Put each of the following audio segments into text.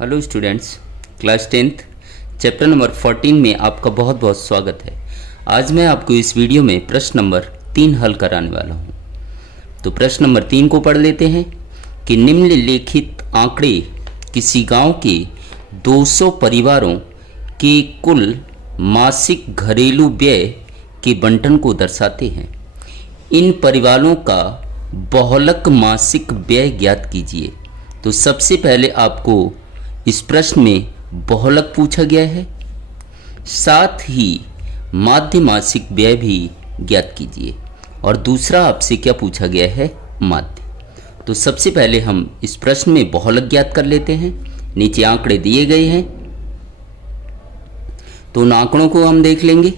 Hello students, class 10th chapter number 14 में आपका बहुत बहुत स्वागत है। आज मैं आपको इस वीडियो में प्रश्न नंबर 3 हल कराने वाला हूं। तो प्रश्न नंबर 3 को पढ़ लेते हैं कि निम्नलिखित आंकड़े किसी गांव के 200 परिवारों के कुल मासिक घरेलू व्यय के बंटन को दर्शाते हैं। इन परिवारों का बहुलक मासिक व्यय ज्ञात कीजिए। तो सबसे पहले आपको इस प्रश्न में बहुलक पूछा गया है, साथ ही माध्य मासिक व्यय भी ज्ञात कीजिए। और दूसरा आपसे क्या पूछा गया है, माध्य। तो सबसे पहले हम इस प्रश्न में बहुलक ज्ञात कर लेते हैं। नीचे आंकड़े दिए गए हैं, तो उन आंकड़ों को हम देख लेंगे।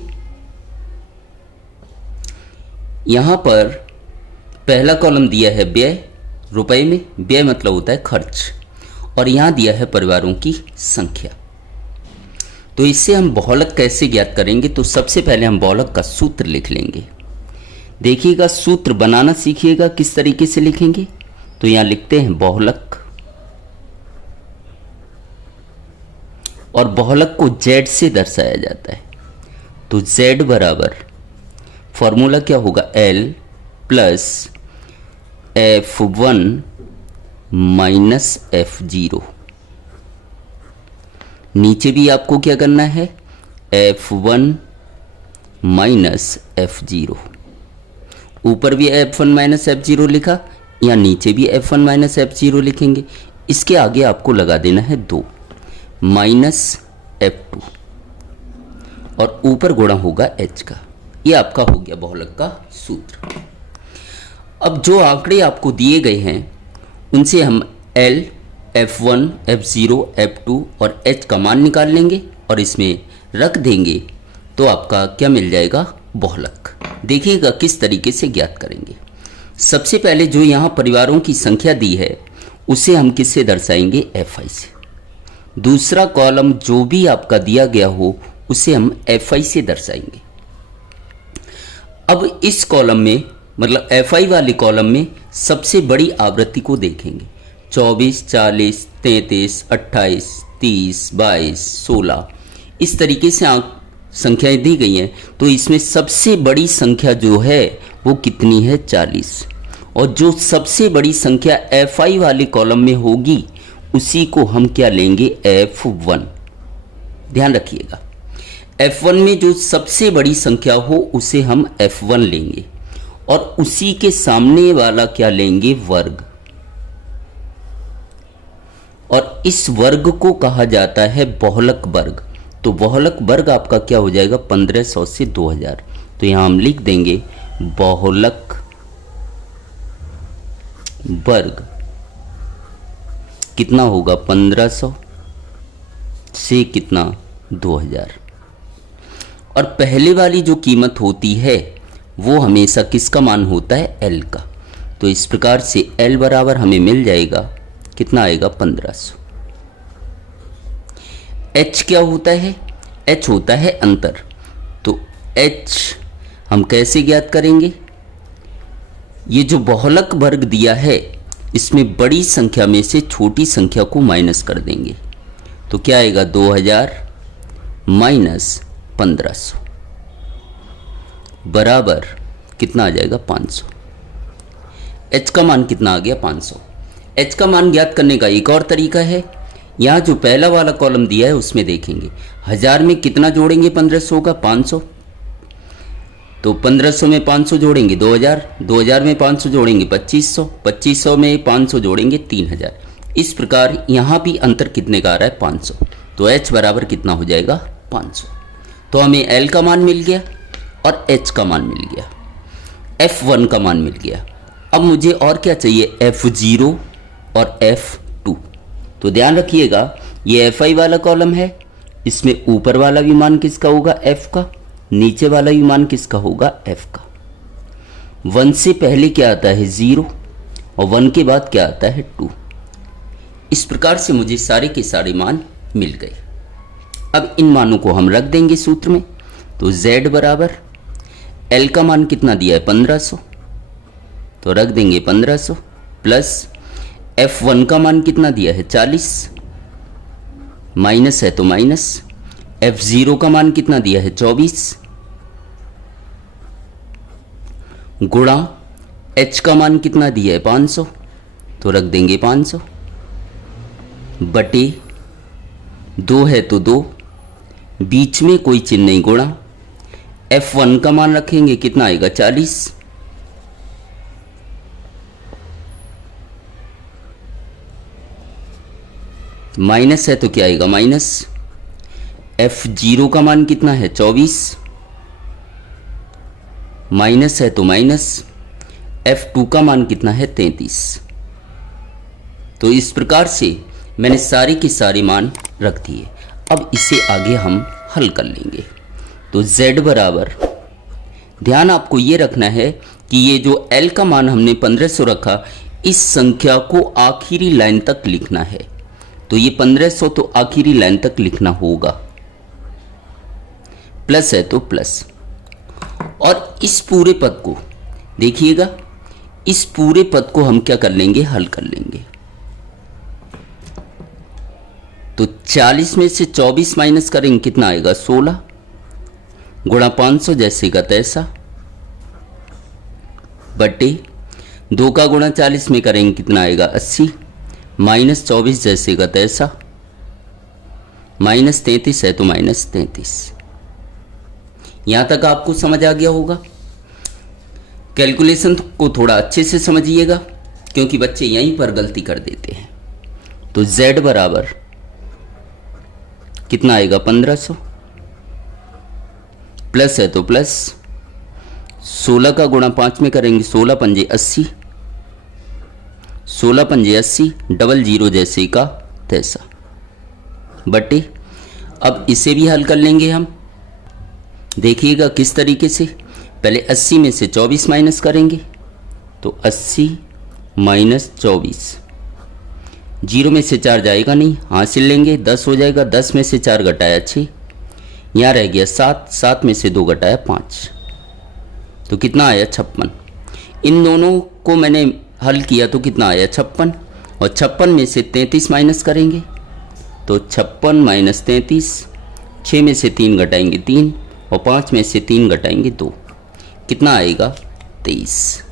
यहां पर पहला कॉलम दिया है व्यय रुपए में, व्यय मतलब होता है खर्च, और यहां दिया है परिवारों की संख्या। तो इससे हम बहुलक कैसे ज्ञात करेंगे, तो सबसे पहले हम बहुलक का सूत्र लिख लेंगे। देखिएगा, सूत्र बनाना सीखिएगा किस तरीके से लिखेंगे। तो यहां लिखते हैं बहुलक, और बहुलक को z से दर्शाया जाता है। तो z बराबर फॉर्मूला क्या होगा, L plus F1 minus F0। नीचे भी आपको क्या करना है, F1 माइनस F0। ऊपर भी F1 माइनस F0 लिखा, या नीचे भी F1 माइनस F0 लिखेंगे। इसके आगे आपको लगा देना है 2 माइनस F2, और ऊपर गुणा होगा h का। ये आपका हो गया बहुलक का सूत्र। अब जो आंकड़े आपको दिए गए हैं उनसे हम L, F1, F0, F2 और H का मान निकाल लेंगे और इसमें रख देंगे। तो आपका क्या मिल जाएगा, बहुलक। देखिएगा किस तरीके से ज्ञात करेंगे। सबसे पहले जो यहाँ परिवारों की संख्या दी है उसे हम किससे दर्शाएंगे, Fi से। दूसरा कॉलम जो भी आपका दिया गया हो उसे हम Fi से दर्शाएंगे। अब इस कॉलम में मतलब Fi वाले कॉलम में सबसे बड़ी आवृत्ति को देखेंगे। 24, 40, 33, 28, 30, 22, 16 इस तरीके से संख्याएं दी गई हैं। तो इसमें सबसे बड़ी संख्या जो है वो कितनी है, 40। और जो सबसे बड़ी संख्या Fi वाले कॉलम में होगी उसी को हम क्या लेंगे, F1। ध्यान रखिएगा, F1 में जो सबसे बड़ी संख्या हो उसे हम F1 लेंगे, और उसी के सामने वाला क्या लेंगे, वर्ग। और इस वर्ग को कहा जाता है बहुलक वर्ग। तो बहुलक वर्ग आपका क्या हो जाएगा, 1500 से 2000। तो यहां हम लिख देंगे बहुलक वर्ग कितना होगा, 1500 से कितना, 2000। और पहले वाली जो कीमत होती है वो हमेशा किसका मान होता है, L का। तो इस प्रकार से L बराबर हमें मिल जाएगा, कितना आएगा, 1500। H क्या होता है, H होता है अंतर। तो H हम कैसे ज्ञात करेंगे, ये जो बहुलक वर्ग दिया है इसमें बड़ी संख्या में से छोटी संख्या को माइनस कर देंगे। तो क्या आएगा, 2000 माइनस 1500 बराबर कितना आ जाएगा, 500। h का मान कितना आ गया, 500। h का मान ज्ञात करने का एक और तरीका है। यहाँ जो पहला वाला कॉलम दिया है उसमें देखेंगे 1000 में कितना जोड़ेंगे, 1500 का 500। तो 1500 में 500 जोड़ेंगे 2000, 2000 में 500 जोड़ेंगे 2500, 2500 में 500 जोड़ेंगे 3000। इस प्रकार यहाँ भी अंतर कितने का आ रहा है, 500। तो h बराबर कितना हो जाएगा, 500। तो हमें L का मान मिल गया और H का मान मिल गया, F1 का मान मिल गया। अब मुझे और क्या चाहिए, F0 और F2। तो ध्यान रखिएगा, ये Fi वाला कॉलम है, इसमें ऊपर वाला भी मान किसका होगा, F का, नीचे वाला भी मान किसका होगा, F का। 1 से पहले क्या आता है, 0, और 1 के बाद क्या आता है, 2। इस प्रकार से मुझे सारे के सारे मान मिल गए। अब इन मानों को हम रख देंगे सूत्र में। तो Z बराबर L का मान कितना दिया है, 1500। तो रख देंगे 1500 प्लस F1 का मान कितना दिया है, 40। माइनस है तो माइनस, F0 का मान कितना दिया है 24, गुणा H का मान कितना दिया है 500, तो रख देंगे 500, बटे 2 है तो 2, बीच में कोई चिन्ह नहीं, गुणा F1 का मान रखेंगे कितना आएगा 40, माइनस है तो क्या आएगा माइनस, F0 का मान कितना है 24, माइनस है तो माइनस, F2 का मान कितना है 33। तो इस प्रकार से मैंने सारे के सारे मान रख दिए। अब इसे आगे हम हल कर लेंगे। तो Z बराबर, ध्यान आपको ये रखना है कि ये जो L का मान हमने 1500 रखा, इस संख्या को आखिरी लाइन तक लिखना है। तो ये 1500 तो आखिरी लाइन तक लिखना होगा, प्लस है तो प्लस। और इस पूरे पद को देखिएगा, इस पूरे पद को हम क्या कर लेंगे, हल कर लेंगे। तो 40 में से 24 माइनस करेंगे कितना आएगा 16, गुणा 500 जैसे का तैसा, बटे 2 का गुणा 40 में करेंगे कितना आएगा 80, माइनस 24 जैसे का तैसा, माइनस 33 है तो माइनस 33। यहां तक आपको समझ आ गया होगा। कैलकुलेशन को थोड़ा अच्छे से समझिएगा, क्योंकि बच्चे यहीं पर गलती कर देते हैं। तो Z बराबर कितना आएगा 1500, प्लस है तो प्लस, 16 का गुणा 5 में करेंगे 16 पंजे 80, 16 पंजे 80, डबल जीरो जैसे का तैसा, बटे अब इसे भी हल कर लेंगे हम। देखिएगा किस तरीके से, पहले 80 में से 24 माइनस करेंगे, तो 80 माइनस 24, जीरो में से 4 जाएगा नहीं, हासिल लेंगे 10 हो जाएगा, 10 में से 4 घटाया 6, यहाँ रह गया 7, 7 में से 2 घटाया 5, तो कितना आया 56। इन दोनों को मैंने हल किया तो कितना आया 56, और 56 में से 33 माइनस करेंगे, तो 56 माइनस 33, 6 में से 3 घटाएंगे 3, और 5 में से 3 घटाएंगे 2, कितना आएगा 23।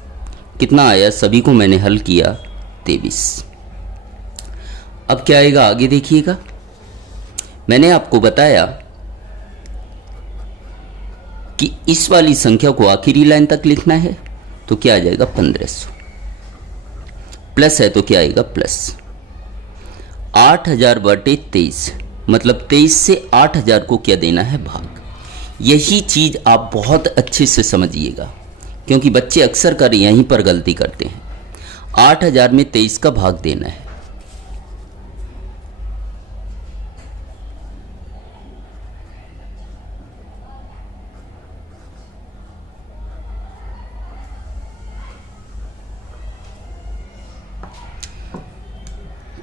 कितना आया, सभी को मैंने हल किया 23। अब क्या आएगा आगे देखिएगा। मैंने आपको बताया कि इस वाली संख्या को आखिरी लाइन तक लिखना है, तो क्या आ जाएगा 1500, प्लस है तो क्या आएगा प्लस, 8000 बटे 23, मतलब 23 से 8000 को क्या देना है भाग। यही चीज आप बहुत अच्छे से समझिएगा, क्योंकि बच्चे अक्सर कर यहीं पर गलती करते हैं। 8000 में 23 का भाग देना है।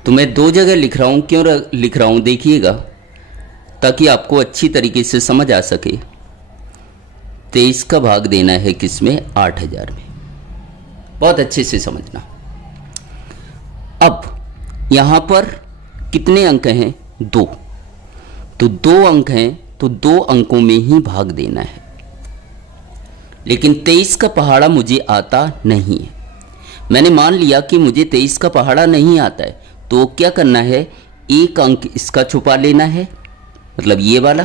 तो मैं 2 जगह लिख रहा हूं, क्यों लिख रहा हूं देखिएगा, ताकि आपको अच्छी तरीके से समझ आ सके। 23 का भाग देना है किसमें, 8000 में। बहुत अच्छे से समझना। अब यहां पर कितने अंक हैं, 2, तो 2 अंक हैं, तो 2 अंकों में ही भाग देना है। लेकिन 23 का पहाड़ा मुझे आता नहीं है। मैंने मान लिया कि मुझे 23 का पहाड़ा नहीं आता है, तो क्या करना है, एक अंक इसका छुपा लेना है, मतलब ये वाला,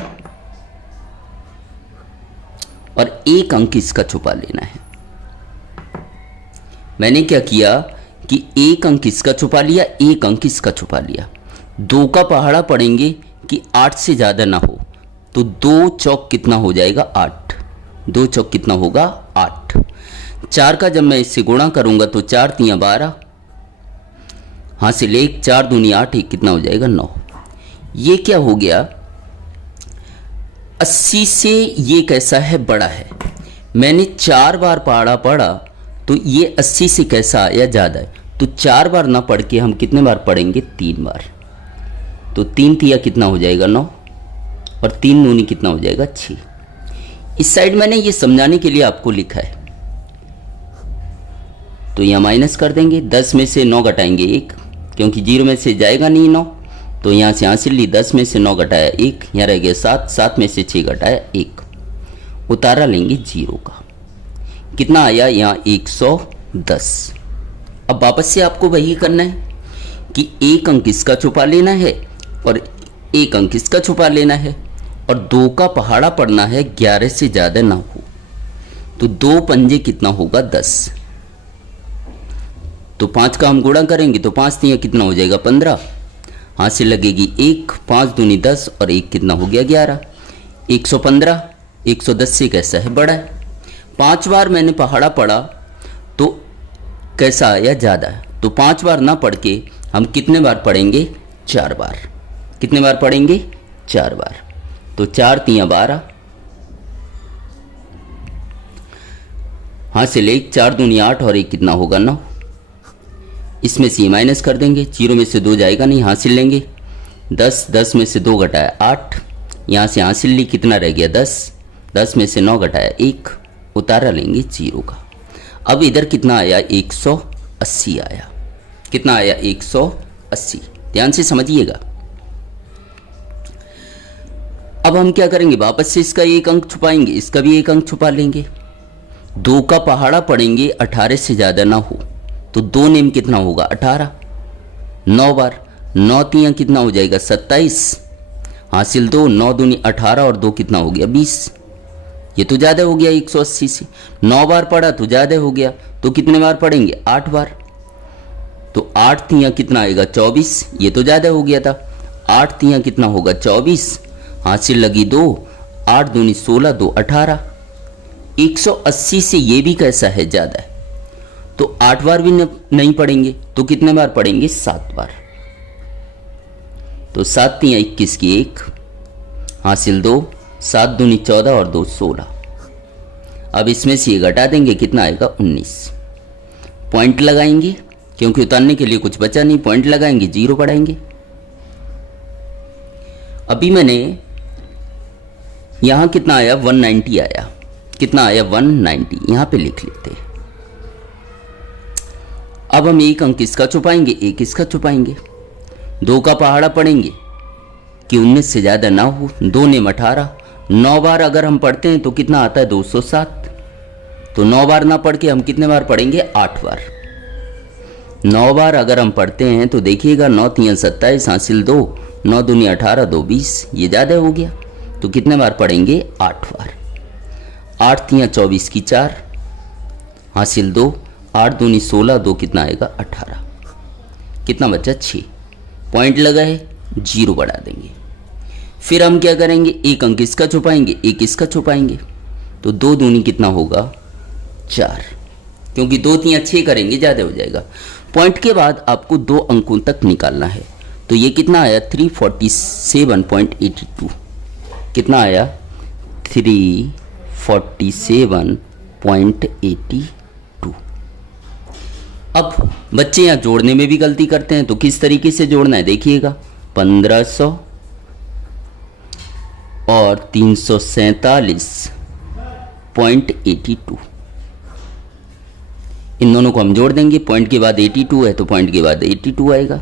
और एक अंक इसका छुपा लेना है। मैंने क्या किया कि एक अंक इसका छुपा लिया, एक अंक इसका छुपा लिया। 2 का पहाड़ा पढ़ेंगे कि 8 से ज़्यादा ना हो, तो 2 चौक कितना हो जाएगा 8, 2 चौक कितना होगा 8। 4 का जब मैं इससे गुणा करूंगा तो 4 तियां 12, हासिल 1, 4 दूनी 8, 1 कितना हो जाएगा 9। ये क्या हो गया, 80 से ये कैसा है, बड़ा है। मैंने 4 बार पहाड़ा पढ़ा, तो ये 80 से कैसा आया, ज़्यादा है। तो 4 बार ना पढ़ के हम कितने बार पढ़ेंगे, 3 बार। तो 3 तिया कितना हो जाएगा 9, और 3 दूनी कितना हो जाएगा 6। इस साइड मैंने ये समझाने के लिए आपको लिखा है। तो यहाँ माइनस कर देंगे, 10 में से 9 घटाएंगे 1, क्योंकि 0 में से जाएगा नहीं 9, तो यहाँ से हासिल ली, 10 में से 9 घटाया 1, यहाँ रह गया 7, 7 में से 6 घटाया 1, उतारा लेंगे 0 का। कितना आया यहाँ 110। अब वापस से आपको वही करना है कि एक अंक इसका छुपा लेना है और एक अंक इसका छुपा लेना है, और 2 का पहाड़ा पड़ना है 11 से ज़्यादा ना हो। तो 2 पंजे कितना होगा 10, तो 5 का हम गुणा करेंगे तो 5 तियाँ कितना हो जाएगा 15, हाथ से लगेगी 1, 5 दूनी 10 और 1 कितना हो गया 11। 115 110 से कैसा है बड़ा है। 5 बार मैंने पहाड़ा पढ़ा तो कैसा आया ज़्यादा है, तो 5 बार ना पढ़ के हम कितने बार पढ़ेंगे 4 बार। कितने बार पढ़ेंगे 4 बार। तो 4 तियाँ 12, हाँ से ले 4 दूनी 8 और 1 कितना होगा 9। इसमें से माइनस कर देंगे, 0 में से 2 जाएगा नहीं, हासिल लेंगे 10, 10 में से 2 घटाया 8, यहाँ से हासिल ली कितना रह गया 10, 10 में से 9 घटाया 1, उतारा लेंगे 0 का। अब इधर कितना आया 180 आया। कितना आया 180, ध्यान से समझिएगा। अब हम क्या करेंगे, वापस से इसका एक अंक छुपाएंगे, इसका भी एक अंक छुपा लेंगे। 2 का पहाड़ा पड़ेंगे 18 से ज़्यादा ना हो, तो 2 नेम कितना होगा 18, 9 बार, 9 तियाँ कितना हो जाएगा 27, हासिल 2, 9 दूनी 18 और 2 कितना हो गया 20। ये तो ज़्यादा हो गया 180 से, 9 बार पढ़ा तो ज़्यादा हो गया, तो कितने बार पढ़ेंगे 8 बार, तो 8 तियाँ कितना आएगा 24, ये तो ज़्यादा हो गया था, 8 तियाँ कितना होगा 24, हासिल लगी 2, 8 दूनी 16, 2 18। 180 से ये भी कैसा है ज़्यादा है, तो 8 बार भी नहीं पढ़ेंगे, तो कितने बार पढ़ेंगे 7 बार। तो 7 तियाँ 21 की 1, हासिल 2, 7 दूनी 14 और 2 16। अब इसमें से ये घटा देंगे, कितना आएगा 19। पॉइंट लगाएंगे क्योंकि उतारने के लिए कुछ बचा नहीं, पॉइंट लगाएंगे 0 बढ़ाएंगे। अभी मैंने यहाँ कितना आया 190 आया, कितना आया 190, यहाँ पे लिख लेते हैं। अब हम एक अंक इसका छुपाएंगे, एक इसका छुपाएंगे। 2 का पहाड़ा पढ़ेंगे कि 19 से ज़्यादा ना हो, 2 नेम 18, 9 बार अगर हम पढ़ते हैं तो कितना आता है 207, तो 9 बार ना पढ़ के हम कितने बार पढ़ेंगे 8 बार। 9 बार अगर हम पढ़ते हैं तो देखिएगा 9 तियाँ 27, हासिल 2, 9 दूनी 18, 2 20, ये ज़्यादा हो गया, तो कितने बार पढ़ेंगे 8 बार। 8 तियाँ 24 की 4, हासिल 2, 8 दूनी 16, 2 कितना आएगा 18, कितना बचा 6। पॉइंट लगा है 0 बढ़ा देंगे। फिर हम क्या करेंगे, एक अंक इसका छुपाएंगे, एक इसका छुपाएंगे, तो 2 दूनी कितना होगा 4, क्योंकि 2 तियाँ 6 करेंगे ज़्यादा हो जाएगा। पॉइंट के बाद आपको 2 अंकों तक निकालना है, तो ये कितना आया 347.82, कितना आया 347.82। अब बच्चे यहाँ जोड़ने में भी गलती करते हैं, तो किस तरीके से जोड़ना है देखिएगा, 1500 और 347.82, इन दोनों को हम जोड़ देंगे। पॉइंट के बाद 82 है तो पॉइंट के बाद 82 आएगा।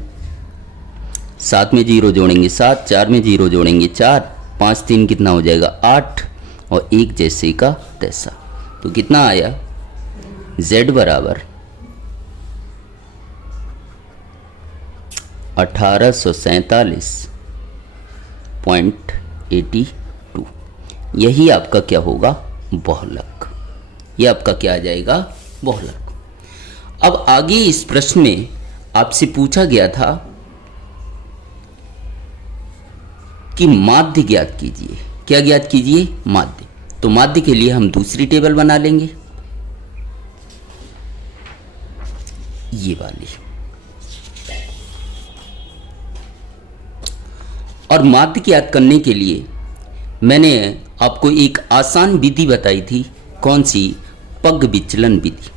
7 में 0 जोड़ेंगे 7, 4 में 0 जोड़ेंगे 4, 5 3 कितना हो जाएगा 8 और 1 जैसे का तैसा। तो कितना आया Z बराबर 1847.82। यही आपका क्या होगा बहुलक, ये आपका क्या आ जाएगा बहुलक। अब आगे इस प्रश्न में आपसे पूछा गया था कि माध्य ज्ञात कीजिए। क्या ज्ञात कीजिए? माध्य। तो माध्य के लिए हम दूसरी टेबल बना लेंगे, ये वाली। और माध्य ज्ञात करने के लिए मैंने आपको एक आसान विधि बताई थी, कौन सी? पग विचलन विधि।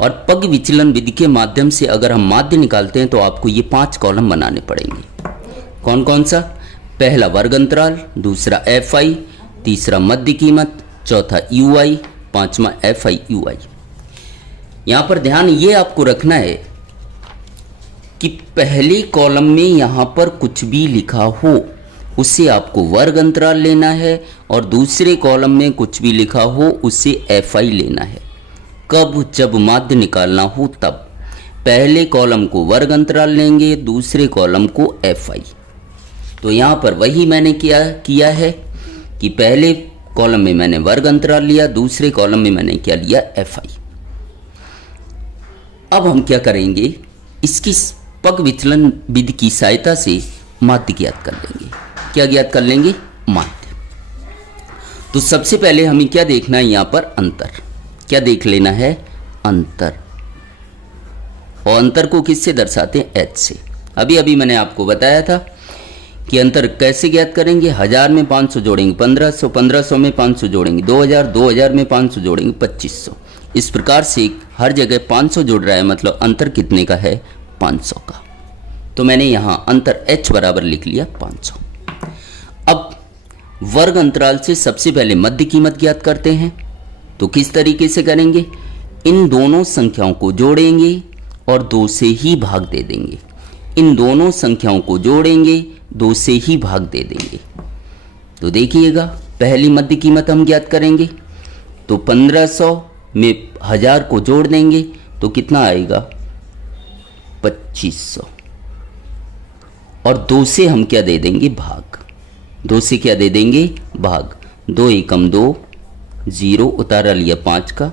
और पग विचलन विधि के माध्यम से अगर हम माध्य निकालते हैं तो आपको ये 5 कॉलम बनाने पड़ेंगे। कौन कौन सा? पहला वर्ग अंतराल, दूसरा FI, तीसरा मध्य कीमत, चौथा UI, पांचवा FI UI। यहाँ पर ध्यान ये आपको रखना है कि पहले कॉलम में यहाँ पर कुछ भी लिखा हो उससे आपको वर्ग अंतराल लेना है और दूसरे कॉलम में कुछ भी लिखा हो उससे FI लेना है। कब? जब माध्य निकालना हो तब। पहले कॉलम को वर्ग अंतराल लेंगे, दूसरे कॉलम को FI। तो यहाँ पर वही मैंने किया है कि पहले कॉलम में मैंने वर्ग अंतराल लिया, दूसरे कॉलम में मैंने क्या लिया? FI। अब हम क्या करेंगे, इसकी पग विचलन विधि की सहायता से माध्य ज्ञात कर लेंगे। क्या ज्ञात कर लेंगे? माध्य। तो सबसे पहले हमें क्या देखना है यहाँ पर? अंतर। क्या देख लेना है? अंतर। और अंतर को किससे दर्शाते हैं? H से। अभी मैंने आपको बताया था कि अंतर कैसे ज्ञात करेंगे। 1000 में 500 जोड़ेंगे 1500, 1500 में 500 जोड़ेंगे 2000, 2000 में 500 जोड़ेंगे 2500। इस प्रकार से हर जगह 500 जोड़ रहा है, मतलब अंतर कितने का है? 500 का। तो मैंने यहाँ अंतर H बराबर लिख लिया 500। अब वर्ग अंतराल से सबसे पहले मध्य कीमत ज्ञात करते हैं। तो किस तरीके से करेंगे? इन दोनों संख्याओं को जोड़ेंगे और 2 से ही भाग दे देंगे। इन दोनों संख्याओं को जोड़ेंगे, 2 से ही भाग दे देंगे। तो देखिएगा, पहली मध्य कीमत हम ज्ञात करेंगे। तो 1500 में 1000 को जोड़ देंगे तो कितना आएगा? 2500। और 2 से हम क्या दे देंगे? भाग। 2 से क्या दे देंगे? भाग। 2 एकम 2, 0 उतारा लिया 5 का।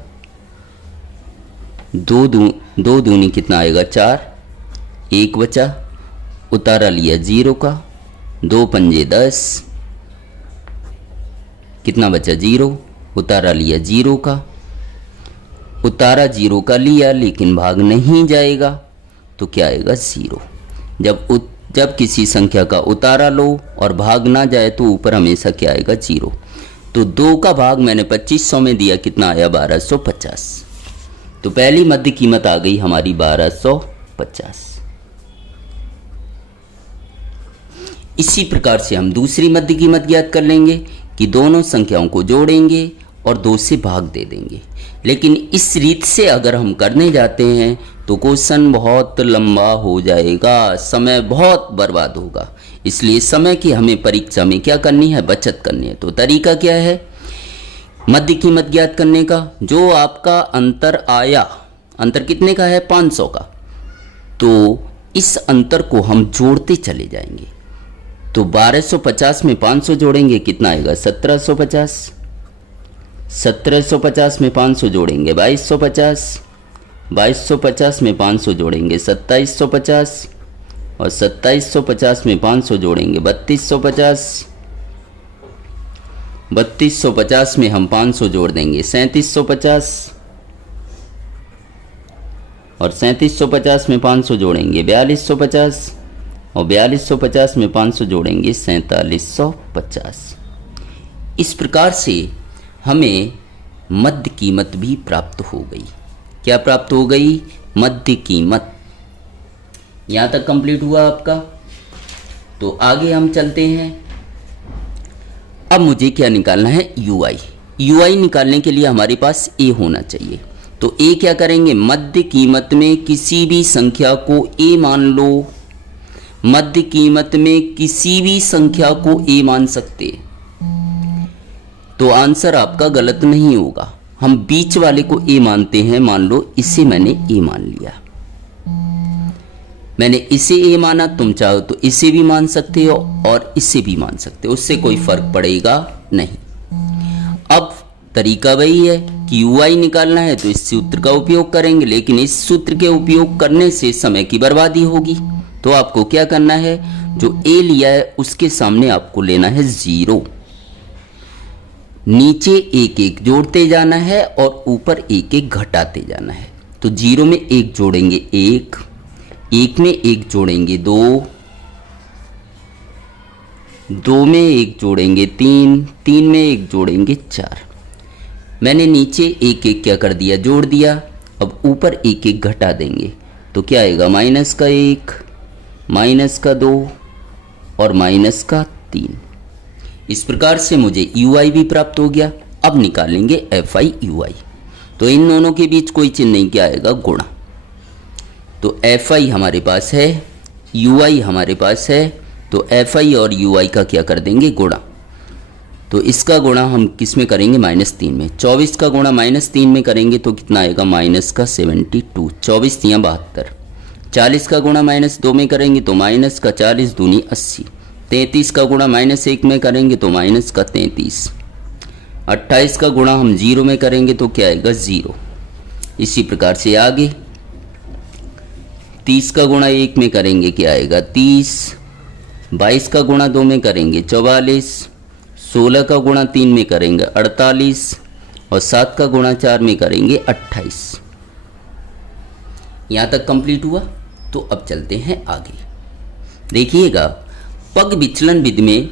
2 दूनी कितना आएगा? 4, 1 बचा, उतारा लिया 0 का। 2 पंजे 10, कितना बचा? 0, उतारा लिया 0 का। उतारा 0 का लिया लेकिन भाग नहीं जाएगा तो क्या आएगा? 0। जब किसी संख्या का उतारा लो और भाग ना जाए तो ऊपर हमेशा क्या आएगा? 0। तो 2 का भाग मैंने 2500 में दिया, कितना आया? 1250। तो पहली मध्य कीमत आ गई हमारी 1250। इसी प्रकार से हम दूसरी मध्य कीमत ज्ञात कर लेंगे कि दोनों संख्याओं को जोड़ेंगे और 2 से भाग दे देंगे। लेकिन इस रीत से अगर हम करने जाते हैं तो क्वेश्चन बहुत लंबा हो जाएगा, समय बहुत बर्बाद होगा। इसलिए समय की हमें परीक्षा में क्या करनी है? बचत करनी है। तो तरीका क्या है मध्य कीमत ज्ञात करने का? जो आपका अंतर आया, अंतर कितने का है? 500 का। तो इस अंतर को हम जोड़ते चले जाएंगे। तो 1250 में 500 जोड़ेंगे, कितना आएगा? 1750। 1750 में 500 जोड़ेंगे 2250। 2250 में 500 जोड़ेंगे 2750। और 2750 में 500 जोड़ेंगे 3250। 3250 में हम 500 जोड़ देंगे 3750। और 3750 में 500 जोड़ेंगे 4250। और 4250 में 500 जोड़ेंगे 4750। इस प्रकार से हमें मध्य कीमत भी प्राप्त हो गई। क्या प्राप्त हो गई? मध्य कीमत। यहाँ तक कंप्लीट हुआ आपका। तो आगे हम चलते हैं। अब मुझे क्या निकालना है? UI। UI निकालने के लिए हमारे पास A होना चाहिए। तो A क्या करेंगे? मध्य कीमत में किसी भी संख्या को A मान लो। मध्य कीमत में किसी भी संख्या को A मान सकते, तो आंसर आपका गलत नहीं होगा। हम बीच वाले को A मानते हैं। मान लो इसे मैंने A मान लिया। मैंने इसे A माना, तुम चाहो तो इसे भी मान सकते हो और इसे भी मान सकते हो, उससे कोई फर्क पड़ेगा नहीं। अब तरीका वही है कि UI निकालना है तो इस सूत्र का उपयोग करेंगे, लेकिन इस सूत्र के उपयोग करने से समय की बर्बादी होगी। तो आपको क्या करना है? जो A लिया है उसके सामने आपको लेना है 0। नीचे 1 1 जोड़ते जाना है और ऊपर 1 1 घटाते जाना है। तो 0 में 1 जोड़ेंगे 1, 1 में 1 जोड़ेंगे 2, 2 में 1 जोड़ेंगे 3, 3 में 1 जोड़ेंगे 4। मैंने नीचे 1 1 क्या कर दिया? जोड़ दिया। अब ऊपर 1 1 घटा देंगे तो क्या आएगा? माइनस का 1, माइनस का 2 और माइनस का 3। इस प्रकार से मुझे UI भी प्राप्त हो गया। अब निकालेंगे FI UI। तो इन दोनों के बीच कोई चिन्ह नहीं, क्या आएगा? गुणा। तो एफ आई हमारे पास है, यू आई हमारे पास है, तो एफ आई और यू आई का क्या कर देंगे, गुणा। तो इसका गुणा हम किस में करेंगे, -3 में। 24 का गुणा -3 में करेंगे तो कितना आएगा, -72। 24 तियाँ 72। 40 का गुणा -2 में करेंगे तो -40 दूनी 80। 33 का गुणा -1 में करेंगे तो -33। 28 का गुणा हम 0 में करेंगे तो क्या आएगा, 0। इसी प्रकार से आगे 30 का गुणा 1 में करेंगे क्या आएगा, 30। 22 का गुणा 2 में करेंगे 44। 16 का गुणा 3 में करेंगे 48 और 7 का गुणा 4 में करेंगे 28। यहाँ तक कंप्लीट हुआ। तो अब चलते हैं आगे। देखिएगा पग विचलन विधि में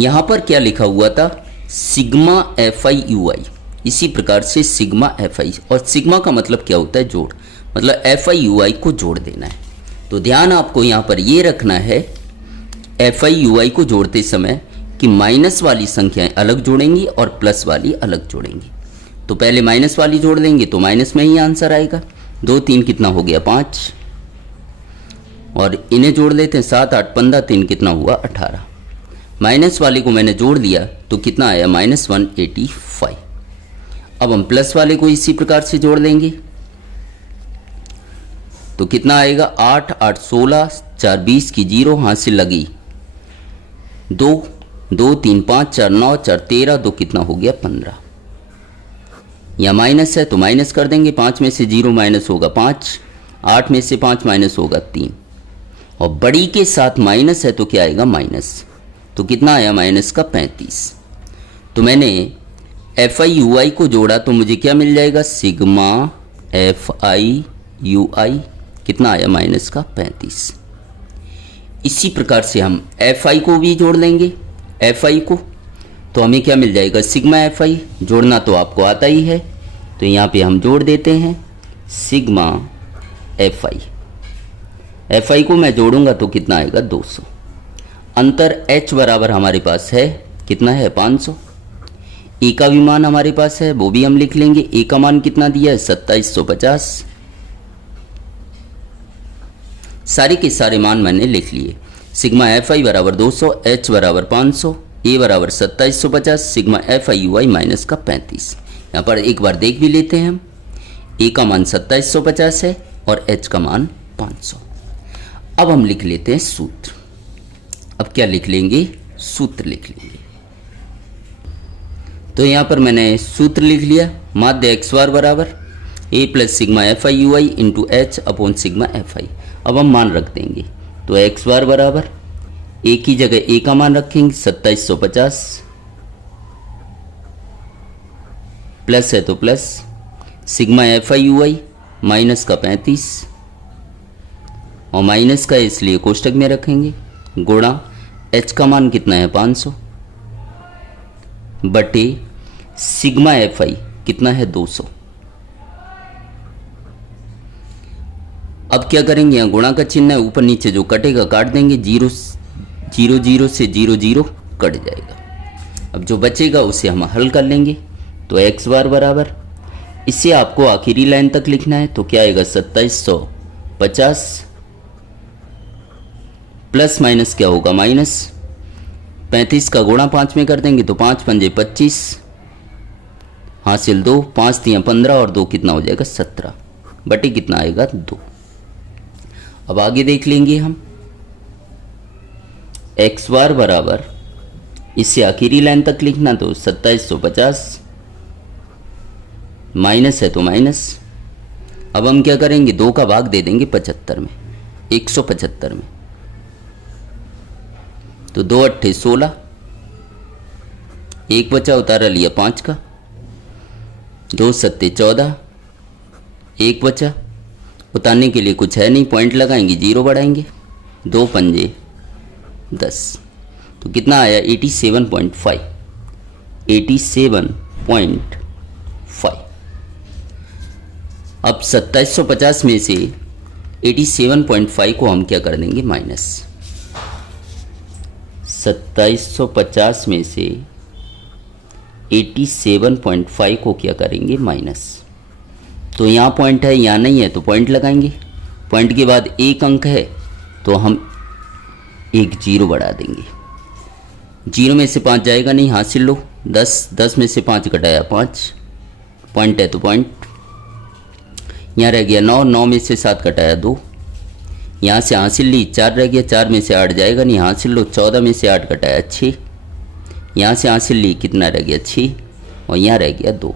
यहाँ पर क्या लिखा हुआ था, सिग्मा एफ आई यू आई। इसी प्रकार से सिग्मा एफ आई, और सिग्मा का मतलब क्या होता है, जोड़, मतलब एफ आई यू आई को जोड़ देना है। तो ध्यान आपको यहाँ पर ये रखना है, एफ आई यू आई को जोड़ते समय कि माइनस वाली संख्याएं अलग जोड़ेंगी और प्लस वाली अलग जोड़ेंगी। तो पहले माइनस वाली जोड़ देंगे तो माइनस में ही आंसर आएगा। 2 3 कितना हो गया, 5, और इन्हें जोड़ लेते हैं 7 8 15, 3 कितना हुआ, 18। माइनस वाले को मैंने जोड़ दिया तो कितना आया, -185। अब हम प्लस वाले को इसी प्रकार से जोड़ लेंगे तो कितना आएगा, 8 8 16, 4 20 की 0 हासिल लगी, 2 2 3 5 4 9 4 13, 2 कितना हो गया, 15। या माइनस है तो माइनस कर देंगे, 5 में से 0 माइनस होगा 5, 8 में से 5 माइनस होगा 3, और बड़ी के साथ माइनस है तो क्या आएगा, माइनस। तो कितना आया, माइनस का 35। तो मैंने एफ आई यू आई को जोड़ा तो मुझे क्या मिल जाएगा, सिग्मा एफ आई यू आई कितना आया, माइनस का 35। इसी प्रकार से हम एफ आई को भी जोड़ लेंगे, एफ आई को, तो हमें क्या मिल जाएगा, सिग्मा एफ आई। जोड़ना तो आपको आता ही है, तो यहाँ पे हम जोड़ देते हैं sigma f I. F I को मैं जोड़ूंगा तो कितना आएगा, 200। अंतर h बराबर हमारे पास है कितना है, 500। ए का भी मान हमारे पास है, वो भी हम लिख लेंगे। ए का मान कितना दिया है, 2750। सारे के सारे मान मैंने लिख लिए। सिग्मा एफ आई बराबर 200, h बराबर 500, ए बराबर 2750, sigma f i u I minus का 35। यहाँ पर एक बार देख भी लेते हैं हम, ए का मान 2750 है और h का मान 500। अब हम लिख लेते हैं सूत्र। अब क्या लिख लेंगे, सूत्र लिख लेंगे। तो यहाँ पर मैंने सूत्र लिख लिया, माध्य एक्स बार बराबर a plus sigma f i u i into h upon sigma f i. अब हम मान रख देंगे, तो एक्स बार बराबर ए की जगह ए का मान रखेंगे 2750, प्लस है तो plus sigma f i u I minus का 35, और माइनस का इसलिए कोष्टक में रखेंगे, गुणा h का मान कितना है 500 बटे सिग्मा एफ आई कितना है 200। अब क्या करेंगे, यहाँ गुणा का चिन्ह है, ऊपर नीचे जो कटेगा काट देंगे, 0 0 0 से 0 0 कट जाएगा। अब जो बचेगा उसे हम हल कर लेंगे, तो x बार बराबर, इसे आपको आखिरी लाइन तक लिखना है, तो क्या आएगा 2750 प्लस माइनस क्या होगा, माइनस 35 का गुणा 5 में कर देंगे तो 5 पंजे 25 हासिल 2, 5 तियाँ 15 और 2 कितना हो जाएगा 17 बटे कितना आएगा 2। अब आगे देख लेंगे हम, एक्स बार बराबर, इससे आखिरी लाइन तक लिखना, तो 2750 माइनस है तो माइनस। अब हम क्या करेंगे, 2 का भाग दे देंगे 75 में, 175 में, तो 2 अट्ठे 16, एक बचा उतारा लिया 5 का, 2 सत्ते 14, एक बचा, उतारने के लिए कुछ है नहीं, पॉइंट लगाएंगे 0 बढ़ाएंगे, 2 पंजे 10, तो कितना आया 87.5, 87.5। अब 2750 में से 87.5 को हम क्या कर देंगे, माइनस। 2750 में से 87.5 को क्या करेंगे, माइनस। तो यहाँ पॉइंट है, यहाँ नहीं है, तो पॉइंट लगाएंगे, पॉइंट के बाद एक अंक है तो हम एक जीरो बढ़ा देंगे। जीरो में से 5 जाएगा नहीं, हासिल लो। 10 में से 5 घटाया 5, पॉइंट है तो पॉइंट। यहाँ रह गया 9 में से 7 घटाया 2, यहाँ से हासिल ली 4 रह गया, 4 में से 8 जाएगा नहीं, हासिल लो। 14 में से 8 घटाया 6, यहाँ से हासिल ली कितना रह गया 6, और यहाँ रह गया 2,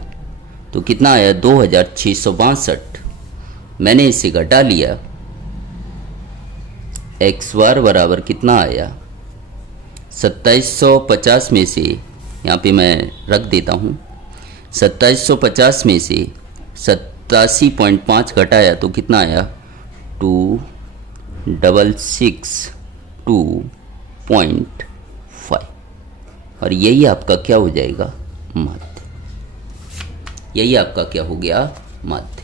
तो कितना आया 2662। मैंने इसे घटा लिया, एक्स बार बराबर कितना आया 2750 में से, यहाँ पे मैं रख देता हूँ, 2750 में से 87.5 घटाया तो कितना आया 2662.5, और यही आपका क्या हो जाएगा माध्य। यही आपका क्या हो गया माध्य।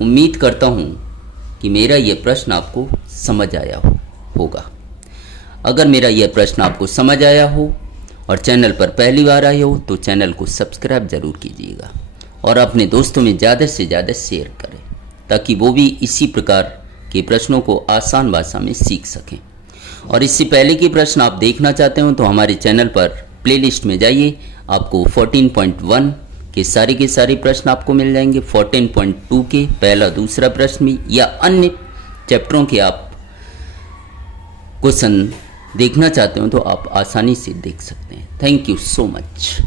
उम्मीद करता हूँ कि मेरा यह प्रश्न आपको समझ आया होगा। अगर मेरा यह प्रश्न आपको समझ आया हो और चैनल पर पहली बार आए हो तो चैनल को सब्सक्राइब ज़रूर कीजिएगा और अपने दोस्तों में ज़्यादा से ज़्यादा शेयर करें ताकि वो भी इसी प्रकार के प्रश्नों को आसान भाषा में सीख सकें। और इससे पहले के प्रश्न आप देखना चाहते हो तो हमारे चैनल पर प्लेलिस्ट में जाइए, आपको 14.1 के सारे प्रश्न आपको मिल जाएंगे। 14.2 के पहला दूसरा प्रश्न भी या अन्य चैप्टरों के आप क्वेश्चन देखना चाहते हो तो आप आसानी से देख सकते हैं। Thank you so much.